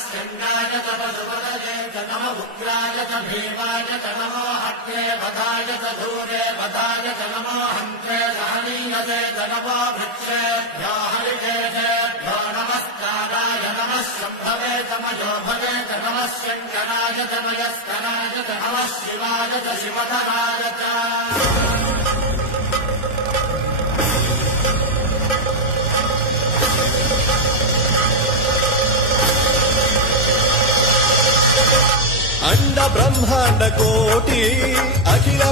स्कन्दाय च पशुपतये च नमः उग्राय च भीमाय च नमो हट्ये वधाय च धूरे वधाय च नमो हन्त्रे सहनीयते च नमो भृक्षेभ्यो हरिकेशेभ्यो नमस्काराय नमः शम्भवे च मयोभवे च नमः शङ्कराय च मयस्कराय च नमः शिवाय च शिवधराय च अंड ब्रह्मांड कोटि अखिल